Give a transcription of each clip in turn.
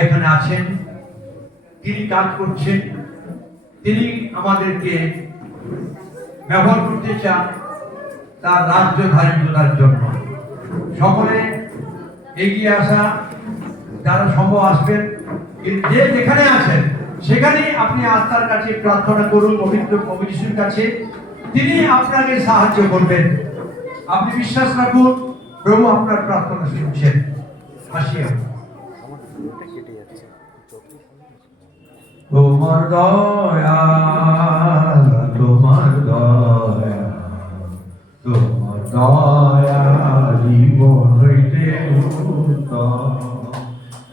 এখানে আছেন, তিনি কাজ করছেন, তিনি আমাদেরকে ব্যবহার করতে চান তার রাজ্যধারী তোলার জন্য। সকলে এগিয়ে আসা, যারা সম্ভব আসবেন যে যেখানে আছেন, সেখানেই আপনি আত্মার কাছে প্রার্থনা করুন, পবিত্র পবিত্রের কাছে। তিনি আপনাকে সাহায্য করবেন। আপনি বিশ্বাস রাখুন, প্রভু আপনার প্রার্থনা শুনছেন। আসিয়া তোমার দয়া তোমার দয়া তোমার দয়া জীবন হইতে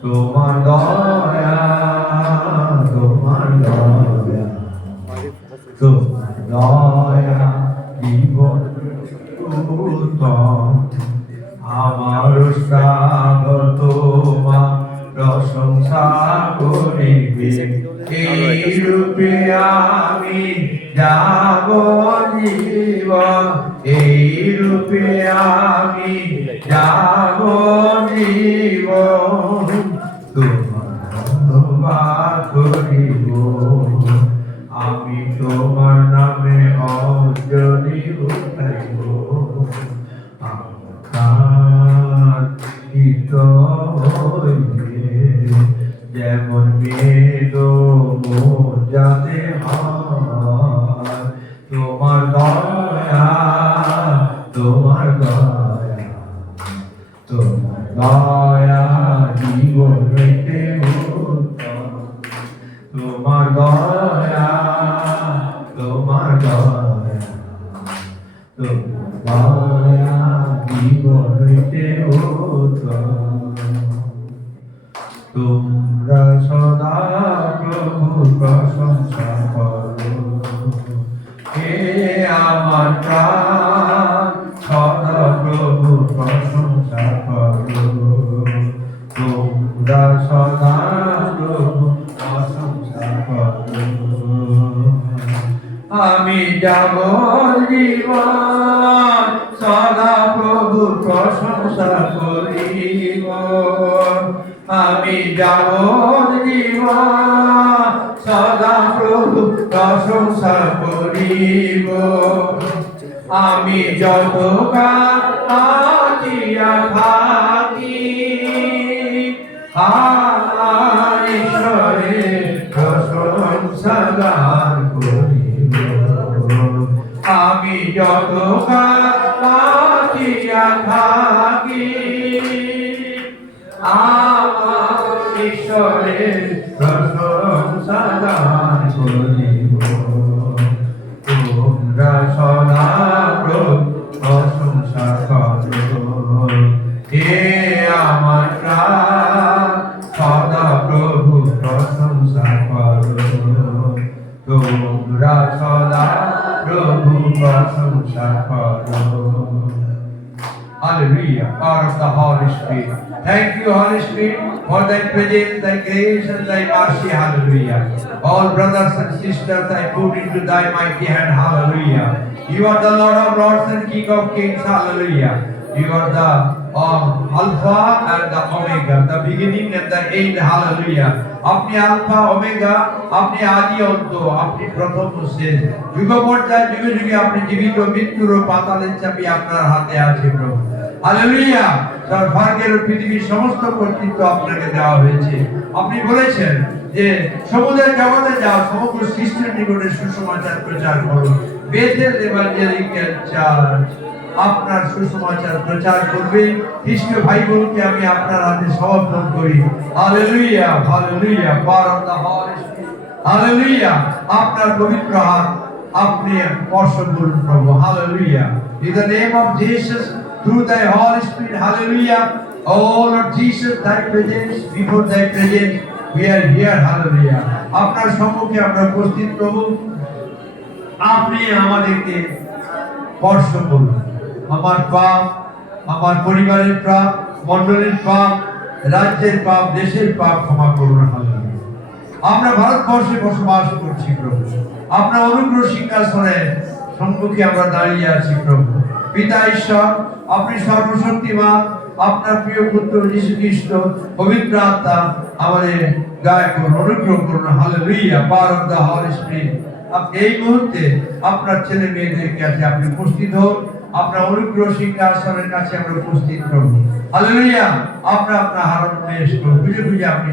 তোমার দয়া তোমার দয়া তোমার দয়া জীবন আমার সাগর তোমার প্রশংসা করিবে এই রূপে আমি যাব জীব। এই রূপে আমি যাব জীব। তোমার করিব। আমি তোমার নামে অঞ্জলি উঠাইব। তোমার জীবন হইতে উত্তম তোমরা আমার ঈশ্বরের প্রশংসা Hallelujah, the Holy Spirit. Thank you, Holy Spirit, for thy presence, thy grace, and thy mercy. Hallelujah. All brothers and sisters, I put into thy mighty hand. Hallelujah. You are the Lord of Lords and King of Kings. Hallelujah. You are the um, Alpha and the Omega, the beginning and the end. Hallelujah. আপনি alpha omega আপনি আদি অন্ত আপনি প্রথম শেষ যুগ পর্যায়ে যুগে যুগে আপনি জীবিত মৃত্যুর পাতালের চাবি আপনার হাতে আছে প্রভু হালেলুয়া তার পৃথিবীর সমস্ত কর্তৃত্ব আপনাকে দেওয়া হয়েছে। আপনি বলেছেন যে সমুদ্রের জগতে সমগ্র সৃষ্টির নিকটে সুসমাচার প্রচার করুন। বেথেল এভাঞ্জেলিক্যাল চার্চ আপনার সুসমাচার প্রচার করবে। খ্রিস্টীয় ভাই বোনকে আমি আপনার হাতে সমর্পণ করি। Hallelujah hallelujah power of the holy hallelujah, আপনার পবিত্র হাত, আপনি স্পর্শ প্রভু। Hallelujah. In the name of Jesus through thy holy spirit, hallelujah. Oh lord jesus, thy presence, before thy presence, we are here, hallelujah. আপনার সম্মুখে আমরা উপস্থিত, প্রভু। আপনি আমাদেরকে স্পর্শ করুন। আমার পাপ, আমার পরিবারের পাপ মন্ডলীর পাপ, রাজ্যের পাপ, দেশের পাপ ক্ষমা করুন আমরা ভারতবর্ষে বসবাস করছি, প্রভু। আপনার অনুগ্রহ সিংহাসনে সম্মুখে আমরা দাঁড়িয়ে আছি, প্রভু। পিতা ঈশ্বর, আপনি সর্বশক্তিমান, আপনার প্রিয় পুত্র যীশু খ্রিস্ট পবিত্র আত্মা, আমাদের দয়া করুন, অনুগ্রহ করুন, hallelujah power of the holy এই মুহূর্তে আপনার ছেলে মেয়েদের কাছে আপনি উপস্থিত হন আপনার অনুগ্রহ সিংহাসনের কাছে আমরা উপস্থিত প্রভু হালেলুয়া আমরা আপনার হারণ পেশ করুন বুঝে বুঝে আপনি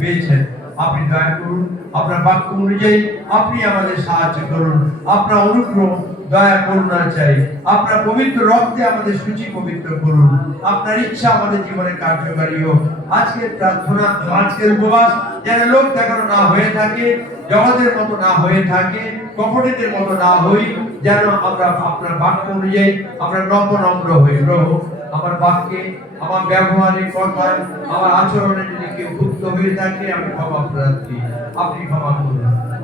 পেয়েছেন। আপনি দয়া করুন, আপনার বাক্য অনুযায়ী আপনি আমাদের সাহায্য করুন। আপনার অনুগ্রহ দয়া করুণা চাই। আপনার পবিত্র রক্তে আমাদের সূচি পবিত্র করুন। আপনার ইচ্ছা আমাদের জীবনে কার্যকারী হোক। আজকের প্রার্থনা, আজকের উপবাস যেন লোক দেখানো না হয়ে থাকে, জগতের মতো না হয়ে থাকে, কপটিদের মতো না হই, যেন আমরা আপনার বাক্য অনুযায়ী আমরা নম্র নম্র হই প্রভু আমার বাক্যে, আমার ব্যবহারে কথায়, আমার আচরণে যদি কেউ ভুক্ত হয়ে থাকে, আমি ক্ষমা প্রার্থী। আপনি ক্ষমা করুন।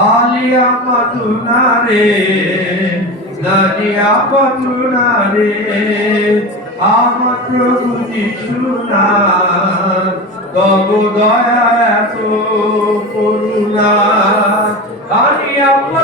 आलिया मधुना रे नदिया मधुना रे আম প্রভু যিশু না তব দয়া এত করুণা দাঁড়িয়া পতুনা রে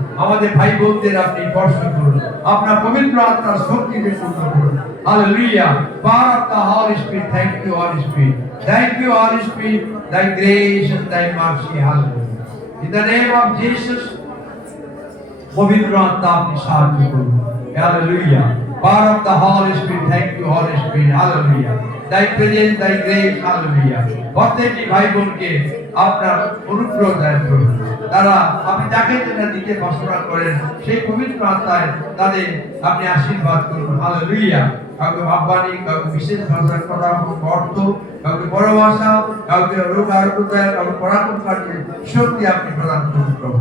আমাদের ভাই বোনদের আপনি স্পর্শ করুন আপনার পবিত্র আত্মার শক্তিতে পূর্ণ করুন hallelujah power of the Holy Spirit. Thank you Holy Spirit. Thank you Holy Spirit. Thy grace and thy mercy. Hallelujah. In the name of Jesus, পবিত্র আত্মা আপনি সাহায্য করুন Hallelujah. Power of the Holy Spirit. Thank you, Holy Spirit. Hallelujah. Thy presence, thy grace. Hallelujah. প্রত্যেকটি ভাই বোনকে আপনার অনুগ্রহ দান করুন তারা আপনি যাকে যেটা দিতে বাসনা করেন, সেই পবিত্র আত্মায় তাদের আপনি আশীর্বাদ করুন। হালেলুয়া। কাউকে ভাববানি কাউকে বিশেষ ভাষার কথা অর্থ, কাউকে বড় ভাষা কাউকে রোগ আরোগ্য দেয় কাউকে পরাক্রম কার্যে শক্তি আপনি প্রদান করুন প্রভু।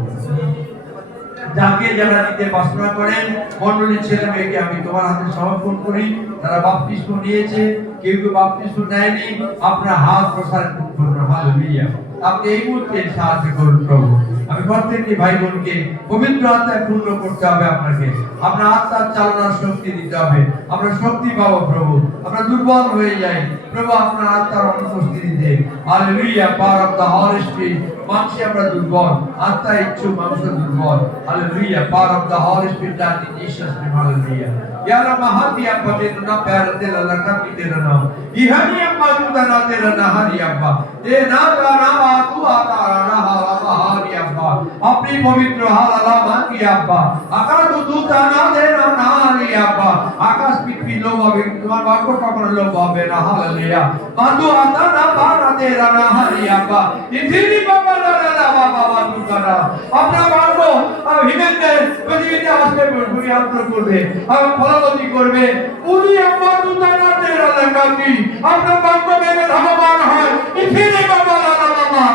যাকে যারা দিতে বাসনা করেন মন্ডলীর ছেলে মেয়েকে আমি তোমার হাতে সমর্পণ করি। তারা বাপতিস্ম নিয়েছে, কেউ কেউ বাপতিস্ম নেয়নি আপনার হাত প্রসার করুন। হালেলুয়া। আপনি এই মুহূর্তে সাহায্য করুন, প্রভু। আমি প্রত্যেকটি ভাই বোনকে পবিত্র আত্মায় পূর্ণ করতে হবে আপনাকে। আপনার আত্মার চালনার শক্তি দিতে হবে। আমরা শক্তি পাবো, প্রভু। আমরা দুর্বল হয়ে যাই। প্রভু, আপনার আত্মার অনুপস্থিতিতে। Hallelujah power of the Holy Spirit মাংসে আমরা দুর্বল। আত্মা ইচ্ছু মাংস দুর্বল। Hallelujah power of the Holy Spirit that in Jesus name hallelujah यारा mahati appa te na pyara te la lakka ki te na ihani appa tu da na te na hari appa te na ra na ba tu ata ra na ha ra ba hari appa apni পবিত্র হালালা মাঙ্গি আব্বা আকাশ তো তু তা না দে না না হারি আব্বা আকাশ পৃথিবী লোভ হবে তোমার বাক্য কখনো লোভ হবে না হালেলুয়া মাদু আতা না পারা দে না না হারি আব্বা ইথিনি বাবা না না না বাবা বাবা তু কারা আপনার বাক্য হিমেন্দ্র পৃথিবীতে আসবে ভূমি আত্মা করবে আর ফলবতী করবে উনি আব্বা তু তা করবেন। উনি না না এলাকাটি আপনার বাক্য মেনে ধাবমান হয়। ইথিনি বাবা না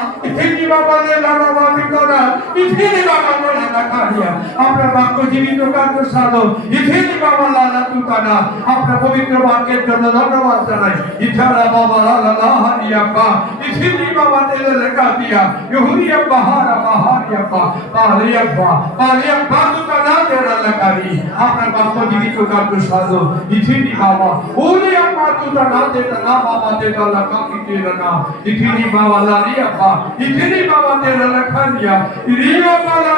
বাবা না না বাবা বিকরা ইথিনি বাবা বলে না কারিয়া আপনার বাক্য জীবিত কার্য সাধন ইথিনি বাবা লালা তু কানা আপনার পবিত্র বাক্যের জন্য ধন্যবাদ জানাই। ইথারা বাবা লালা লাহারি আব্বা ইথিনি বাবা তেলে লেখা দিয়া ইহুরি আব্বা হারা বাহারি আব্বা পালি আব্বা পালি আব্বা তু কানা তেরা লেখারি আপনার বাক্য জীবিত কার্য সাধন ইথিনি বাবা। উনি আব্বা তু তেরা, না বাবা তেরা লেখা কি না। ইথিনি বাবা লালি আব্বা ইথিনি বাবা তেরা লেখারিয়া রিয়া বাবা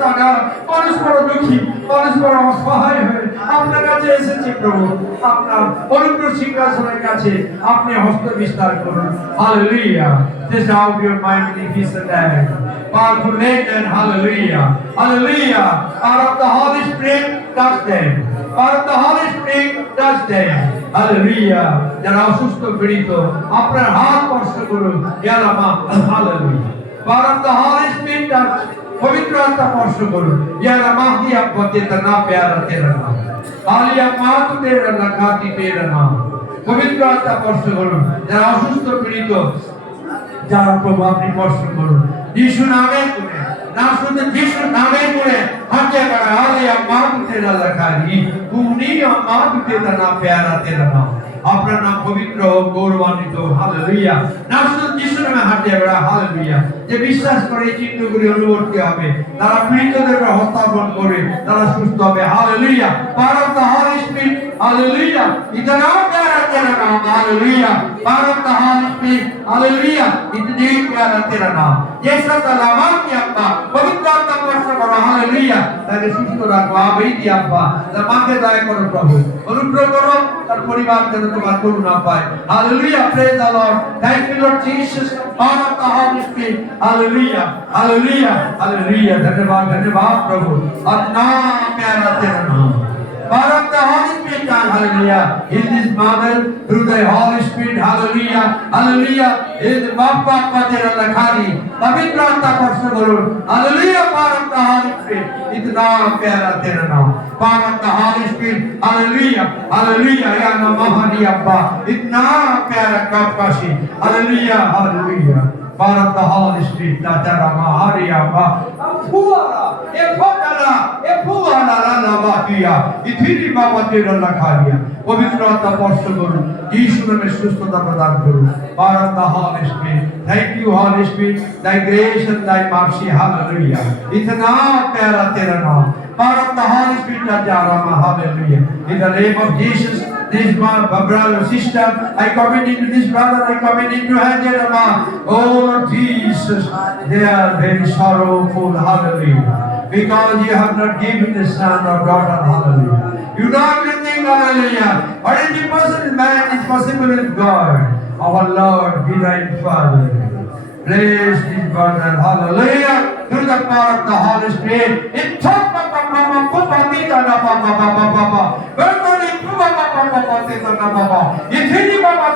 লালা পরস্পর দুঃখী পরস্পর অসহায় হয়ে আপনার কাছে এসেছি প্রভু আপনার পবিত্র সিংহাসনের কাছে আপনি হস্ত বিস্তার করুন hallelujah Just out your mind if he's alive. powerful name and hallelujah. Hallelujah. Power of the Holy Spirit, touch them. Power of the Holy Spirit, touch them. Hallelujah. যারা অসুস্থ পীড়িত আপনার হাত স্পর্শ করুন। ইয়ালামা hallelujah. Power of the Holy Spirit, touch. পবিত্র আত্মা স্পর্শ করুন। ইয়ালামা দি আপা তেতনা প্যারা তেরা নাম আলিয়া মা তু তেরা লাগাতি তেরা নাম পবিত্র আত্মা স্পর্শ করুন। যারা অসুস্থ পীড়িত যারা প্রভু আপনি স্পর্শ করুন। যিশু নামে না শুধু যিশু নামে করে হাতে করে আলে আম্মা তেরা লাগারি তুমি আম্মা তেরা না প্যারা তেরা নাম আপনার নাম পবিত্র হোক গৌরবান্বিত হালেলুয়া না শুধু যিশু নামে হাতে করে হালেলুয়া যে বিশ্বাস করে এই চিহ্নগুলি অনুবর্তী হবে তারা পীড়িতদের উপর হস্তান্তর করে তারা সুস্থ হবে hallelujah power of the holy spirit hallelujah ইতনা প্যারা তেরা নাম hallelujah power of the holy spirit hallelujah ইতনি প্যারা তেরা নাম जैसा तलावा की अब्बा पवित्र आत्मा वर्ष करो हालेलुया তাকে সুস্থ রাখো আবেই দি আব্বা তার মাকে দয়া করো প্রভু অনুগ্রহ করো তার পরিবার যেন তোমার করুণা পায় hallelujah praise the lord thank you lord Jesus power of the holy spirit hallelujah hallelujah hallelujah धन्यवाद धन्यवाद प्रभु अपना प्यारा तेरा नाम परम दहानी पे चार hallelujah in this mother through the Holy Spirit hallelujah hallelujah इन बाप का तेरा लखारी पवित्र आत्मा को से बोलो हालेलुया परम दहानी पे इतना प्यारा तेरा नाम परम दहानी स्पिरिट हालेलुया हालेलुया या नमः हरि अब्बा इतना प्यारा कप का सी hallelujah hallelujah Barat dah hal ini sudah tidak ada mahari apa. Puara, apa dana, apa mana rana mahdiya. Itu ni mahu tiada nak kahiyah. Pemimpin rata posyuk guru, Yesus nama Yesus pada perdana guru. Barat dah hal ini sudah. Thank you hal ini sudah. Thy grace and thy mercy hallelujah. Itu nak tiada. Barat dah hal ini sudah tidak ada mahari apa. Itu nama this brother sister i commit into this brother i commit into Jeremiah. oh jesus they are very sorrowful hallelujah because you have not given the son or daughter hallelujah you know everything hallelujah what is impossible in man is possible in god our lord divine father Praise this brother, hallelujah, through the power of the Holy Spirit. In na papa papa papa. Papa papa papa. Papa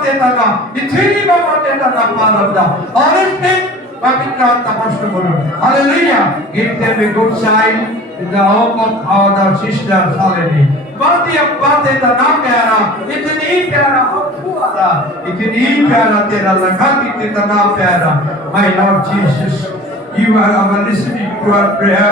tita na, ithini papa tita na power of the Holy Spirit. পবিত্র আত্মা কষ্ট করুন hallelujah give them a good sign in the home of our sister Salini बाती अब बातें तो ना प्यारा इतनी प्यारा हुआ इतनी प्यारा तेरा लगा कि कितना प्यारा my Lord Jesus you are our listening to our prayer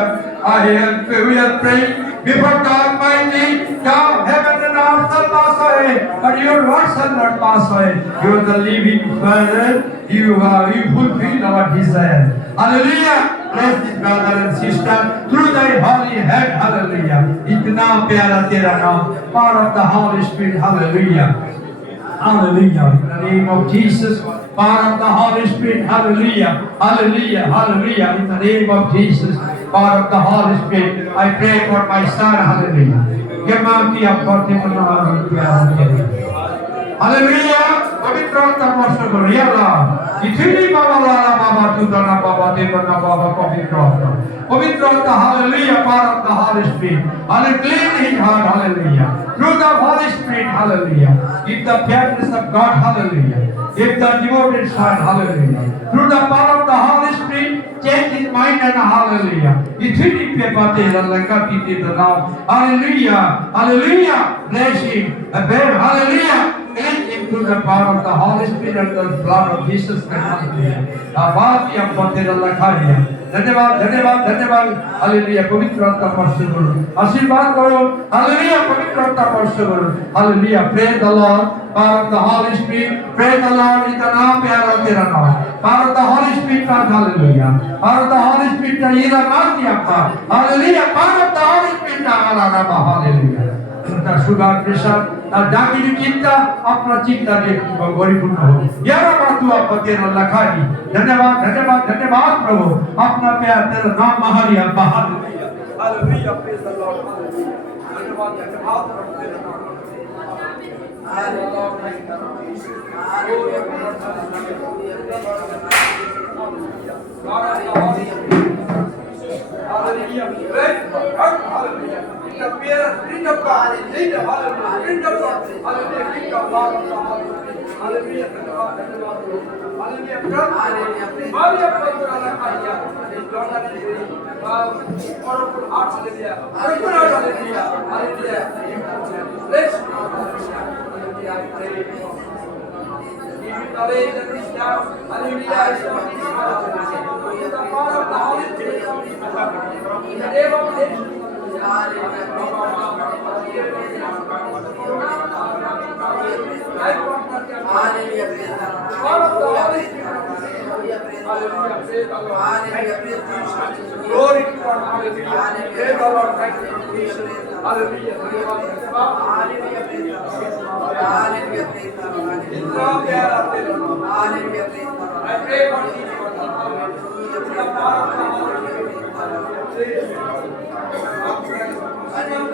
I am we are praying before Almighty God heaven and earth shall pass away but your word shall not pass away you are the living Father. You are you fulfill our desire hallelujah! Bless this brother and sister through thy holy head. Hallelujah! Itna pyara tera naam power of the holy spirit. Hallelujah! Hallelujah. In the name of Jesus, power of the Holy Spirit. Hallelujah. Hallelujah. Hallelujah. In the name of Jesus, power of the Holy Spirit. I pray for my son. Hallelujah. Gemati apati Hallelujah. পবিত্র আত্মা স্পর্শ করো ইয়ালা পৃথিবী বাবা লালা বাবা তুদানা বাবা দেবনা বাবা পবিত্র আত্মা পবিত্র আত্মা hallelujah power of the Holy Spirit হালে clean his heart hallelujah through the Holy Spirit hallelujah if the fairness of God hallelujah if the devoted son hallelujah through the power کہنا حالیلیہ اتنی پہ باتے ہیں اللہ کا پیتے دناؤں حالیلیہ حالیلیہ نیشی بیر حالیلیہ این اکتو در پارم تا حالیس پیر در بلاب ویسس کے حالیلیہ آباد یا باتے اللہ کا ہے धन्यवाद धन्यवाद धन्यवाद हालेलुया पवित्र आत्मा परसे बोल आशीर्वाद करो हालेलुया पवित्र आत्मा परसे बोल hallelujah pray the Lord power the Holy Spirit pray the Lord in the नाम प्यारा तेरा नाम पावर द होली स्पिरिट का hallelujah power the Holy Spirit का ये नाम दिया था hallelujah power the Holy Spirit का आला नाम हालेलुया আপনার সুগার প্রেশার তার যা কিছু চিন্তা আপনার চিন্তা দিয়ে পরিপূর্ণ হোক ইয়ারা মাতু আপা তেরা লাখানি ধন্যবাদ ধন্যবাদ ধন্যবাদ প্রভু আপনা প্যার তেরা নাম মহারিয়া বাহার हालेलुया प्रेज द लॉर्ड धन्यवाद धन्यवाद प्रभु तेरा नाम hallelujah hallelujah hallelujah Halleluja. Recht und Halleluja. In der Bär, in der Bär, in der Halleluja, in der Bär, Halleluja, in der Bär, Halleluja, in der Bär, Halleluja, in der Bär, Halleluja, in der Bär, Halleluja, in der Bär, Halleluja, in der Bär, Halleluja, in der Bär, Halleluja, in der Bär, Halleluja, in der Bär, Halleluja, in der Bär, Halleluja, in der Bär, Halleluja, in der Bär, knowledge and Hallelujah, Hallelujah. Glory to God. Hallelujah. Praise the Lord. Thank you, Jesus. Hallelujah. Hallelujah. Hallelujah. Hallelujah. I pray for each one. Hallelujah. Hallelujah.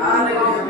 Hallelujah.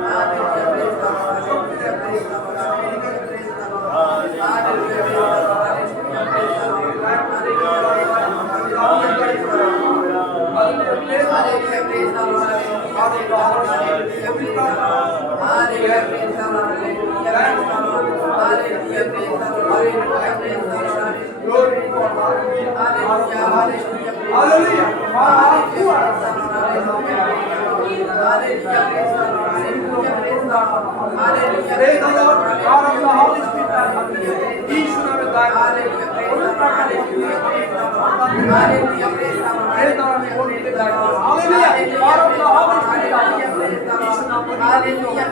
Hallelujah. Hallelujah,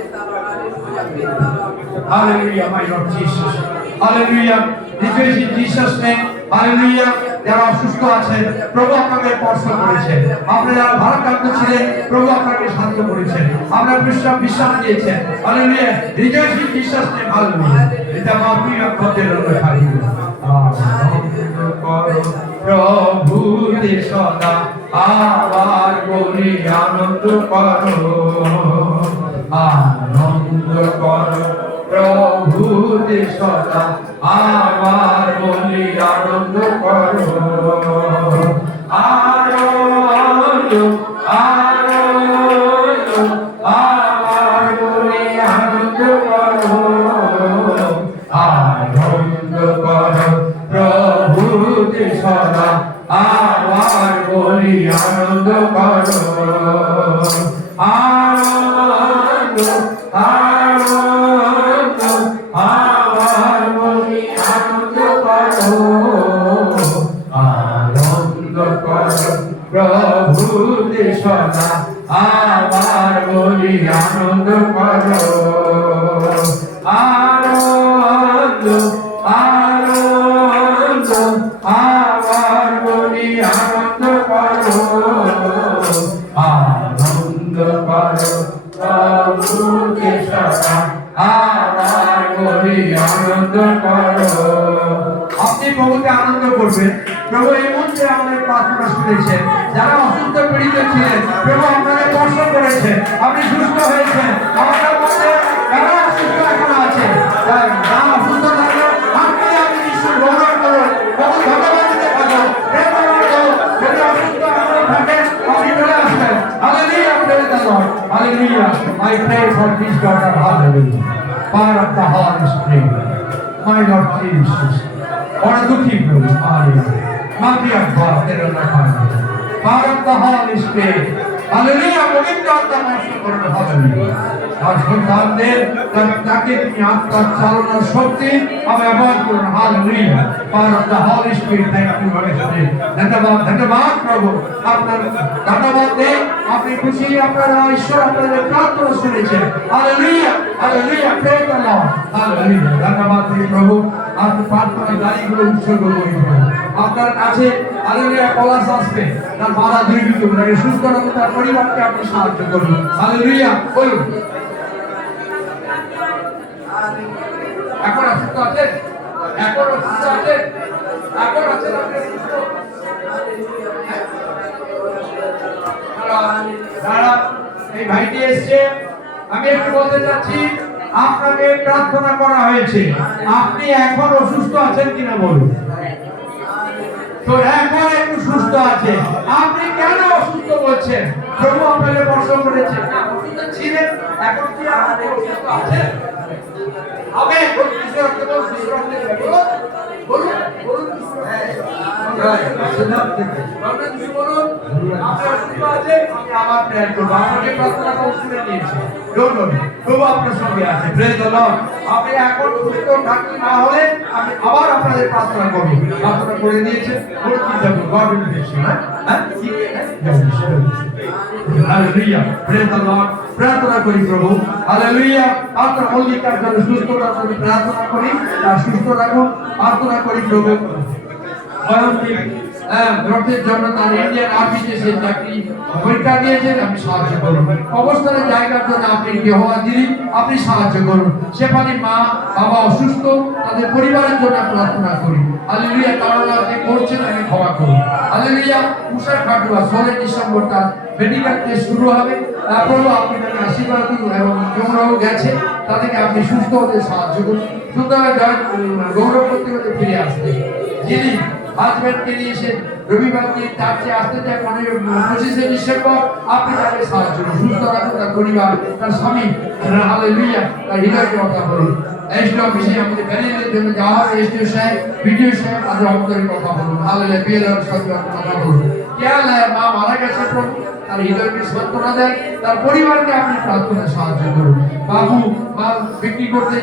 Hallelujah, my Lord Jesus. Hallelujah. Rejoice in Jesus' name. Hallelujah. যারা অসুস্থ আছেন প্রভু আপনাকে স্পর্শ করেছেন আপনি যারা ভারাক্রান্ত ছিলেন প্রভু আপনাকে শান্ত করেছেন আপনার বিশ্রাম বিশ্রাম দিয়েছেন hallelujah rejoice in Jesus name hallelujah এটা মাফি আপনাদের রবে হালেলুয়া প্রভু সদা আবার বলি আনন্দ করো আনন্দ করো প্রভু তে সদা আমার বলি আনন্দ করো। আপনি প্রভুকে আনন্দ করবেন প্রভু, এই মন্ত্রে আমাদের প্রার্থনা শুনেছেন যারা অসুস্থ পীড়িত ছিলেন, প্রভু করেছেন আপনি সুস্থ হয়েছেন। আমাদের মধ্যে যারা অসুস্থ এখন আছে। যারা অসুস্থ আপনি আমি ঈশ্বর গৌরব করুন। প্রভু, ধন্যবাদ দিতে যদি অসুস্থ এখন থাকেন আপনি চলে আসবেন। Pray for this hallelujah power of the my Lord Jesus बड़ा दुखी प्रभु हालेलुया माफी अब्बा तेरे नाम में भारत महान इस पे हालेलुया পবিত্রতা নষ্ট করতে হবে আর সন্তানদের তাকে তুমি আত্মার চালনার শক্তি আমি করুন। হাল নেই ভারত হল স্পিড থ্যাংক ইউ ধন্যবাদ ধন্যবাদ, প্রভু। আপনার ধন্যবাদ দেন আপনি খুশি, আপনার ঈশ্বর আপনাদের প্রার্থনা শুনেছেন। হালেলুয়া হালেলুয়া প্রেম আল্লাহ হালেলুয়া। ধন্যবাদ, প্রভু। আপনি গাড়িগুলো উৎসর্গ আপনার কাছে আসবে, তার বাধা তাকে সুস্থ তার পরিবারকে আপনি সাহায্য বলুন। এখন অসুস্থ এখন এখন আপনি সুস্থ? দাঁড়া এই ভাইটি আমি একটু বলতে চাচ্ছি আপনাকে প্রার্থনা করা হয়েছে। আপনি এখন অসুস্থ আছেন কিনা বলুন। তো এখন একটু সুস্থ আছে। আপনি কেন অসুস্থ বলছেন? প্রভু আপনাকে বর্ষ করেছে। অসুস্থ ছিলেন, এখন কি অসুস্থ আছেন? হবে, বলুন প্রার্থনা করে শুনে নিয়েছি। ডোন্ট ওয়ারি প্রভু আপনার সঙ্গে আছে। প্রেজ আপনি এখন সুস্থ থাকতে না হলে আমি আবার আপনাদের প্রার্থনা করব। প্রার্থনা করে দিয়েছে কোনো চিন্তা করুন গড ইউ হ্যাঁ? প্রেজ দ্য লর্ড প্রার্থনা করি প্রভু। হালেলুয়া। আপনার মল্লিকার জন্য সুস্থতার জন্য প্রার্থনা করি। আর সুস্থ রাখুন প্রার্থনা করি প্রভু। স্বয়ং রথের জন্য তার ইন্ডিয়ান আর্মিতে সে চাকরি পরীক্ষা দিয়েছেন সাহায্য করুন। অবস্থানের জায়গার জন্য আপনি দিলি আপনি সাহায্য করুন। সেখানে মা, বাবা অসুস্থ, তাদের পরিবারের জন্য প্রার্থনা করি। আলিলিয়া আপনি করছেন তাকে ক্ষমা আলিলিয়া খাটুয়া ষোলোই ডিসেম্বর তার মেডিকেল টেস্ট শুরু হবে। আপনি তাকে আশীর্বাদ এবং গেছে, তাদেরকে আপনি সুস্থ হতে সাহায্য করুন। সুতরাং গৌরব করতে ফিরে আসতে। যিনি হাজব্যান্ডকে নিয়ে এসে রবিবার দিন চার্চে আসতে চায় মানে পঁচিশে ডিসেম্বর আপনি তাকে সাহায্য সুস্থ রাখুন তার পরিবার, তার স্বামী হালে লুইয়া তার হৃদয়কে কথা বলুন এসডি অফিসে আমাদের ব্যারিয়ারের জন্য যাওয়া হবে এসডিও সাহেব, বিডিও সাহেব তাদের অন্তরে কথা বলুন। হালে বিয়ের সঙ্গে কথা বলুন। খেয়াল মা মারা গেছে প্রভু তার হৃদয়কে সান্ত্বনা তার পরিবারকে আপনি প্রার্থনা সাহায্য করুন। বাবু বিক্রি করতে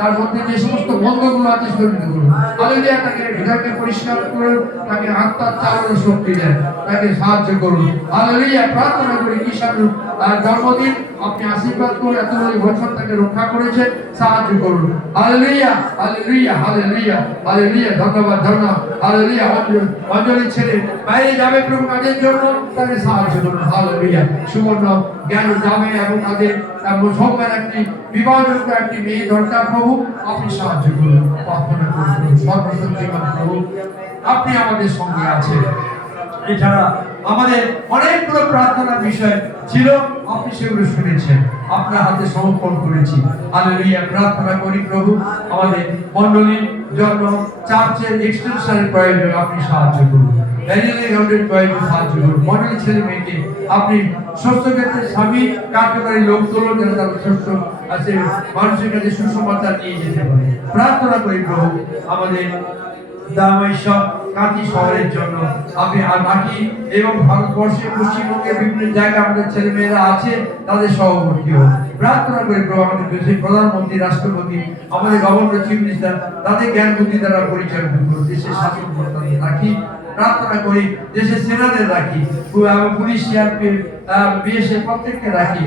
তার মধ্যে যে সমস্ত বন্ধগুলো আছে করুন। হালেলুয়া তাকে হৃদয়কে পরিষ্কার করুন, তাকে আত্মার শক্তি দেন, তাকে সাহায্য করুন। হালেলুয়া প্রার্থনা করি কিষাণু তার জন্মদিন, আপনি আশীর্বাদ করে এতগুলি বছর তাকে রক্ষা করেছেন, সাহায্য করুন। হালেলুয়া হালেলুয়া হালেলুয়া, ধন্যবাদ ধন্যবাদ। হালেলুয়া অঞ্জলি ছেড়ে বাইরে যাবে প্রভু কাজের জন্য, তাকে সাহায্য করুন। হালেলুয়া সুবর্ণ জ্ঞান যাবে এবং তাদের সঙ্গের একটি বিবাহযোগ্য একটি মেয়ে দরকার। প্রভু, আপনি সাহায্য করুন, প্রার্থনা করুন, সর্বশক্তিমান প্রভু, আপনি আমাদের সঙ্গে আছেন। এছাড়া আমাদের অনেকগুলো প্রার্থনার বিষয় ছিল, আপনি সেগুলো শুনেছেন, আপনার হাতে সমর্পণ করেছি। হালেলুয়া, প্রার্থনা করি প্রভু, আমাদের মণ্ডলীর জন্য চার্চের এক্সটেনশনের প্রয়োজন, আপনি সাহায্য করুন। কাঁথি শহরের জন্য। আপনি এবং পশ্চিমবঙ্গের বিভিন্ন জায়গায় আমাদের ছেলে মেয়েরা আছে, তাদের সহমর্মী হোক। প্রার্থনা করি প্রভু, আমাদের দেশের প্রধানমন্ত্রী, রাষ্ট্রপতি, আমাদের গভর্নর, চিফ মিনিস্টার, তাদের জ্ঞান বুদ্ধি দ্বারা পরিচয় দেশের শাসন রাখি। প্রার্থনা করি দেশের সেনাদের রাখি। এবং পুলিশ সিআরপিএফ বিএসএফ প্রত্যেককে রাখি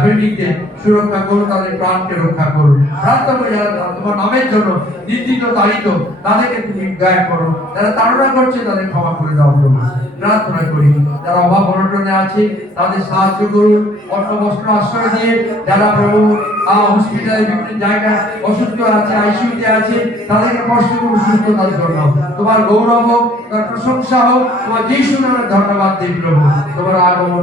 সৈনিককে সুরক্ষা করুন, তাদের প্রাণকে রক্ষা করুন। প্রার্থনা যারা তোমার নামের জন্য নির্দিষ্ট তাড়িত তাদেরকে তুমি গায়ে করো। যারা তাড়না করছে, তাদের ক্ষমা করে দাও, প্রভু। প্রার্থনা করি, যারা অভাব অনটনে আছে, তাদের সাহায্য করুন। অর্থ বস্ত্র, আশ্রয় দিয়ে যারা প্রভু হসপিটালে বিভিন্ন জায়গায় অসুস্থ আছে আইসিইউতে আছে, তাদেরকে কষ্ট করুন সুস্থতার জন্য তোমার গৌরব হোক, তোমার প্রশংসা হোক, তোমার যিশু নামে ধন্যবাদ দিই, প্রভু। তোমার আগমন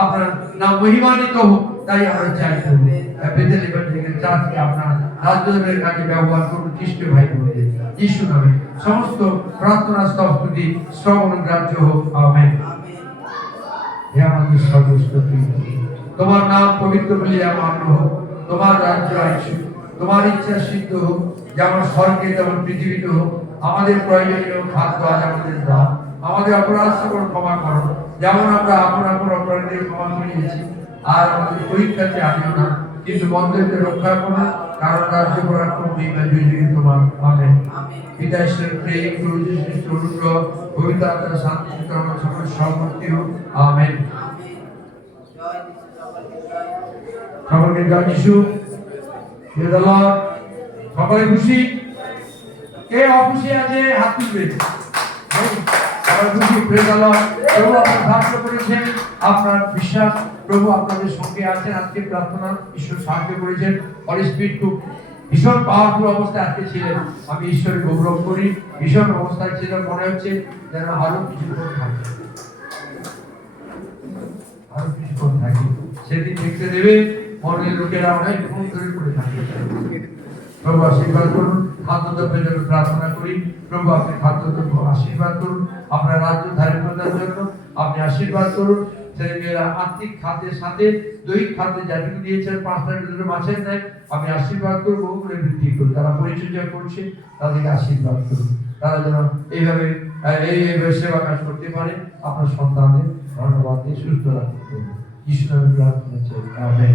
আপনার নাম মহিমান্বিত হোক, তাই আমরা চাই প্রভু বেদেল এভাঞ্জেলিকের চার্চকে আপনার রাজ্যের কাজে ব্যবহার করুন খ্রিস্ট ভাই বোনদের যিশু নামে সমস্ত প্রার্থনা স্তবস্তুতি শ্রবণ গ্রাহ্য হোক, আমেন। হে আমাদের সর্বস্ততি তোমার নাম পবিত্র বলে আমার হোক, তোমার রাজ্য আসুক, তোমার ইচ্ছা সিদ্ধ হোক, যেমন স্বর্গে তেমন পৃথিবীতে হোক, আমাদের প্রয়োজনীয় খাদ্য আজ আমাদের দাও আমাদের অপরাধ সকল ক্ষমা করো। যেমন আমরা আপন আপন অপরাধীদের ক্ষমা করে দিয়েছি আর আমাদের পরীক্ষাতে আনিও না। কিন্তু বন্ধুকে রক্ষা করো কারণ রাজ্য জয়ী তোমার আমেন। পিতা ঈশ্বর প্রেম যিশু অনুগ্রহ পবিত্র শান্তি তোমার সকল সম্পত্তি হোক। আমেন। সকলকে জয় যিশু. সকলে খুশি? কে অখুশি আছে? হাত তুলবে। আপনার বিশ্বাস প্রভু আপনাদের সঙ্গে আছেন, আজকে প্রার্থনা ঈশ্বর সাহায্য করেছেন। হলি স্পিড খুব ভীষণ পাওয়ারফুল অবস্থায় আজকে ছিলেন। আমি ঈশ্বরের গৌরব করি, ভীষণ অবস্থায় ছিলাম, মনে হচ্ছে যেন আরও কিছুক্ষণ থাকে। আরও কিছুক্ষণ থাকি। সেদিন দেখতে দেবে, মনের লোকেরা অনেক ফোন করে থাকে। প্রভু আশীর্বাদ করুন খাদ্যদ্রব্যের জন্য প্রার্থনা করি, প্রভু আপনি খাদ্যদ্রব্য আশীর্বাদ করুন আপনার রাজ্য জন্য আপনি আশীর্বাদ করুন। আর্থিক সাথে, দৈহিক যেটুকু দিয়েছেন, পাঁচটা দুটো মাছের নেয় আমি আশীর্বাদ বৃদ্ধি করুন, তারা পরিচর্যা করছে, তাদেরকে আশীর্বাদ করুন। তারা যেন এইভাবে এই এই সেবা কাজ করতে পারে, আপনার সন্তানদের ধন্যবাদ দিয়ে সুস্থ রাখতে প্রার্থনা চাই।